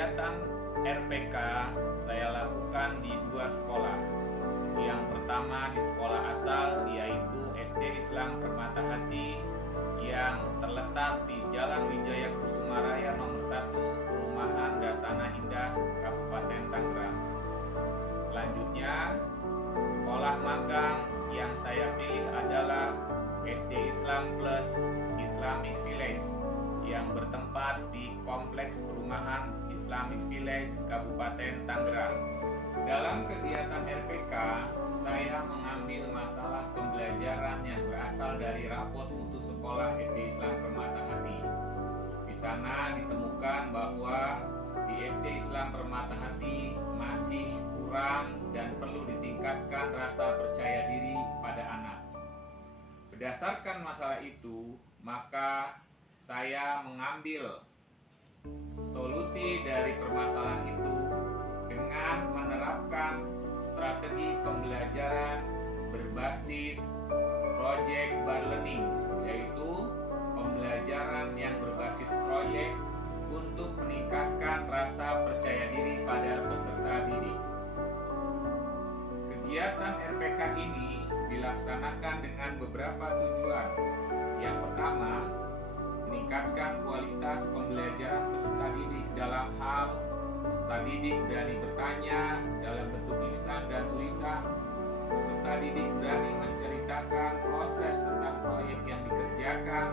Kegiatan RPK saya lakukan di dua sekolah. Yang pertama di sekolah asal, yaitu SD Islam Permata Hati yang terletak di Jalan Wijaya Kusuma Raya nomor 1, Perumahan Dasana Indah, Kabupaten Tangerang. Selanjutnya, sekolah magang yang saya pilih adalah SD Islam Plus Islamic Village yang bertempat di Kompleks Perumahan Islamic Village, Kabupaten Tangerang. Dalam kegiatan RPK, saya mengambil masalah pembelajaran yang berasal dari rapot mutu sekolah SD Islam Permata Hati. Di sana ditemukan bahwa di SD Islam Permata Hati masih kurang dan perlu ditingkatkan rasa percaya diri pada anak. Berdasarkan masalah itu, maka saya mengambil solusi dari permasalahan itu dengan menerapkan strategi pembelajaran berbasis project bar learning, yaitu pembelajaran yang berbasis proyek untuk meningkatkan rasa percaya diri pada peserta didik. Kegiatan RPK ini dilaksanakan dengan beberapa tujuan. Yang pertama, meningkatkan kualitas pembelajaran peserta didik dalam hal peserta didik berani bertanya dalam bentuk lisan dan tulisan. Peserta didik berani menceritakan proses tentang proyek yang dikerjakan.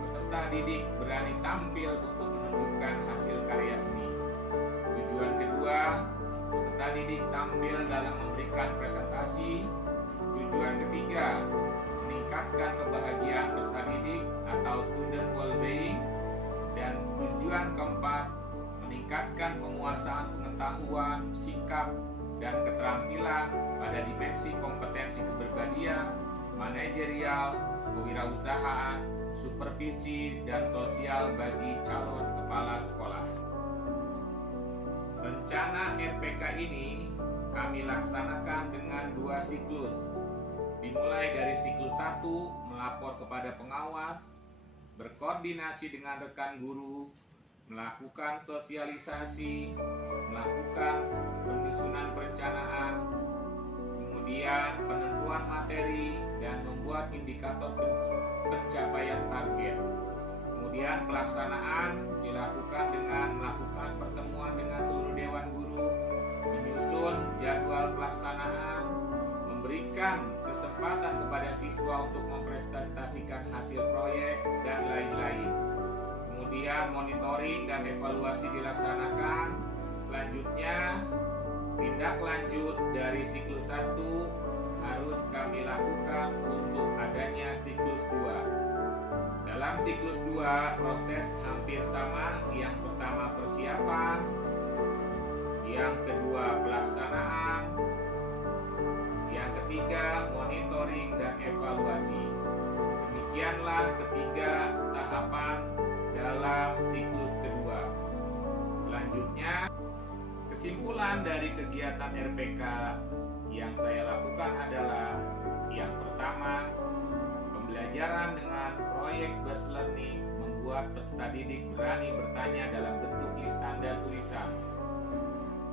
Peserta didik berani tampil untuk menunjukkan hasil karya seni. Tujuan kedua, peserta didik tampil dalam memberikan presentasi. Tujuan ketiga, meningkatkan kebahagiaan peserta didik atau student well-being. Dan tujuan keempat, meningkatkan penguasaan pengetahuan, sikap, dan keterampilan pada dimensi kompetensi kepribadian, manajerial, kewirausahaan, supervisi, dan sosial bagi calon kepala sekolah. Rencana RPK ini kami laksanakan dengan 2 siklus. Dimulai dari siklus 1, melapor kepada pengawas, berkoordinasi dengan rekan guru, melakukan sosialisasi, melakukan penyusunan perencanaan, kemudian penentuan materi, dan membuat indikator pencapaian target. Kemudian pelaksanaan dilakukan dengan melakukan pertemuan dengan seluruh dewan guru, menyusun jadwal pelaksanaan, memberikan kesempatan kepada siswa untuk mempresentasikan hasil proyek, dan lain-lain. Kemudian monitoring dan evaluasi dilaksanakan. Selanjutnya, tindak lanjut dari siklus 1 harus kami lakukan untuk adanya siklus 2. Dalam siklus 2, proses hampir sama. Yang pertama persiapan, yang kedua pelaksanaan, yang ketiga monitoring dan evaluasi. Demikianlah ketiga tahapan dalam siklus kedua. Selanjutnya, kesimpulan dari kegiatan RPK yang saya lakukan adalah: yang pertama, pembelajaran dengan proyek based learning membuat peserta didik berani bertanya dalam bentuk lisan dan tulisan.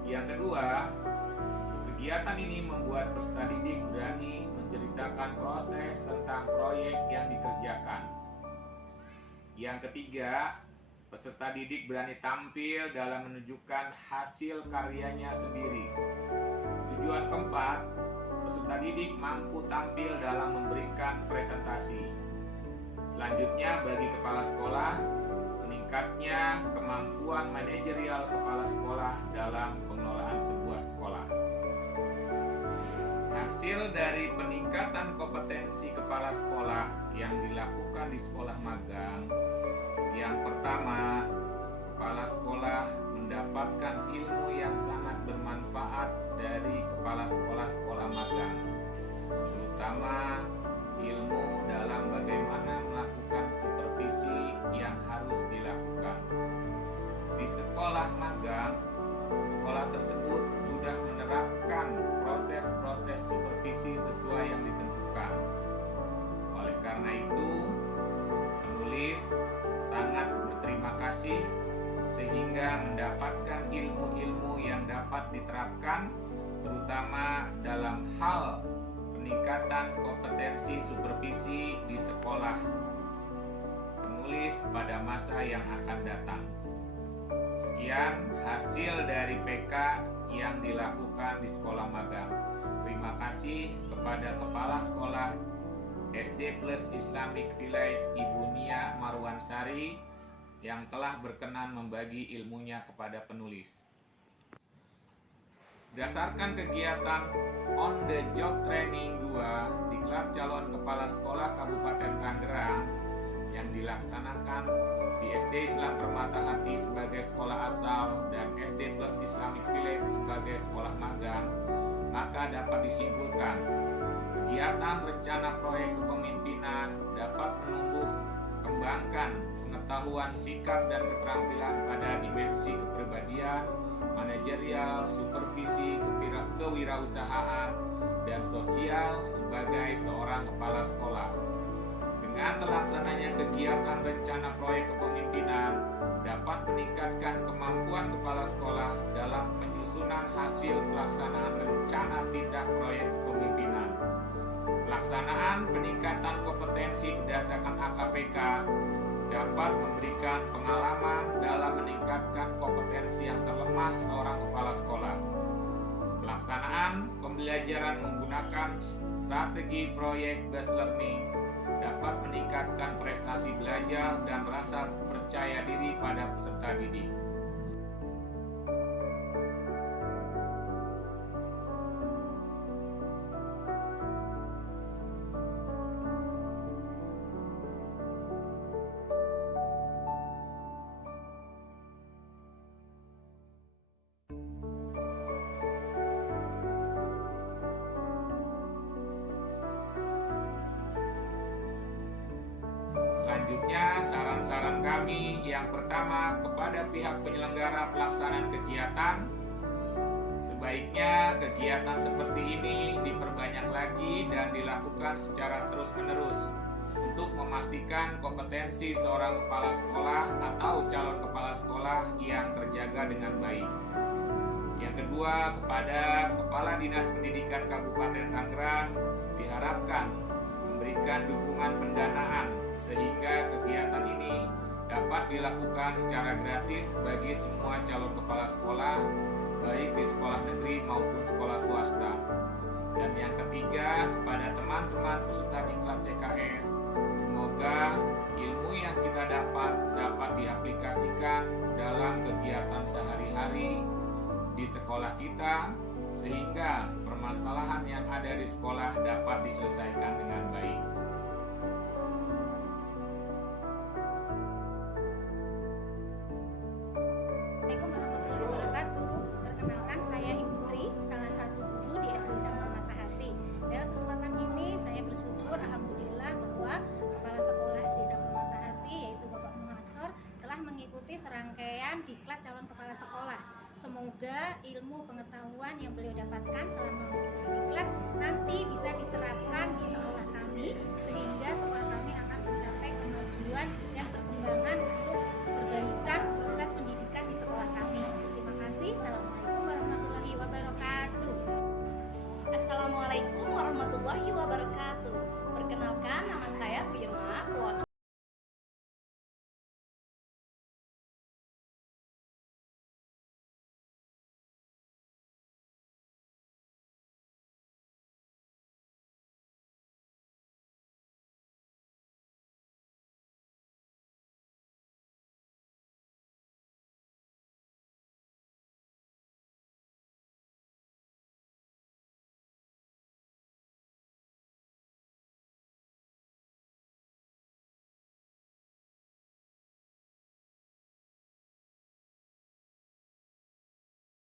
Yang kedua, kegiatan ini membuat peserta didik berani menceritakan proses tentang proyek yang dikerjakan. Yang ketiga, peserta didik berani tampil dalam menunjukkan hasil karyanya sendiri. Tujuan keempat, peserta didik mampu tampil dalam memberikan presentasi. Selanjutnya, bagi kepala sekolah, meningkatnya kemampuan manajerial kepala sekolah dalam pengelolaan sebuah sekolah. Hasil dari peningkatan kompetensi kepala sekolah yang dilakukan di sekolah magang, yang pertama, kepala sekolah mendapatkan ilmu yang sangat bermanfaat dari kepala sekolah-sekolah magang, terutama ilmu dalam bagaimana melakukan supervisi yang harus dilakukan. Di sekolah magang, sekolah tersebut sudah menerapkan proses-proses supervisi sesuai yang ditentukan. Oleh karena itu, penulis sangat berterima kasih sehingga mendapatkan dapat diterapkan terutama dalam hal peningkatan kompetensi supervisi di sekolah penulis pada masa yang akan datang. Sekian hasil dari PK yang dilakukan di sekolah magang. Terima kasih kepada Kepala Sekolah SD Plus Islamic Village Ibu Nia Marwansari yang telah berkenan membagi ilmunya kepada penulis. Berdasarkan kegiatan On the Job Training 2 Diklat Calon Kepala Sekolah Kabupaten Tangerang yang dilaksanakan di SD Islam Permata Hati sebagai sekolah asal dan SD Plus Islamic Village sebagai sekolah magang, maka dapat disimpulkan kegiatan rencana proyek kepemimpinan dapat menumbuh kembangkan pengetahuan sikap dan keterampilan pada dimensi kepribadian, manajerial, supervisi, kewirausahaan, dan sosial sebagai seorang kepala sekolah. Dengan terlaksananya kegiatan rencana proyek kepemimpinan dapat meningkatkan kemampuan kepala sekolah dalam penyusunan hasil pelaksanaan rencana tindak proyek kepemimpinan. Pelaksanaan peningkatan kompetensi berdasarkan AKPK dapat memberikan pengalaman dalam meningkatkan kompetensi yang terlemah seorang kepala sekolah. Pelaksanaan pembelajaran menggunakan strategi proyek based learning dapat meningkatkan prestasi belajar dan rasa percaya diri pada peserta didik. Selanjutnya, saran-saran kami yang pertama kepada pihak penyelenggara pelaksanaan kegiatan, sebaiknya kegiatan seperti ini diperbanyak lagi dan dilakukan secara terus-menerus untuk memastikan kompetensi seorang kepala sekolah atau calon kepala sekolah yang terjaga dengan baik. Yang kedua, kepada Kepala Dinas Pendidikan Kabupaten Tangerang diharapkan memberikan dukungan pendanaan sehingga kegiatan ini dapat dilakukan secara gratis bagi semua calon kepala sekolah, baik di sekolah negeri maupun sekolah swasta. Dan yang ketiga, kepada teman-teman peserta diklat CKS, semoga ilmu yang kita dapat diaplikasikan dalam kegiatan sehari-hari di sekolah kita, sehingga permasalahan yang ada di sekolah dapat diselesaikan dengan baik. Assalamualaikum warahmatullahi wabarakatuh. Perkenalkan, saya Ibu Tri, salah satu guru di SD Islam Permata Hati. Dalam kesempatan ini saya bersyukur alhamdulillah bahwa Kepala Sekolah SD Islam Permata Hati yaitu Bapak Muhasor telah mengikuti serangkaian diklat calon kepala sekolah. Semoga ilmu pengetahuan yang beliau dapatkan selama mengikuti diklat nanti bisa diterapkan di sekolah kami sehingga sekolah kami akan mencapai kemajuan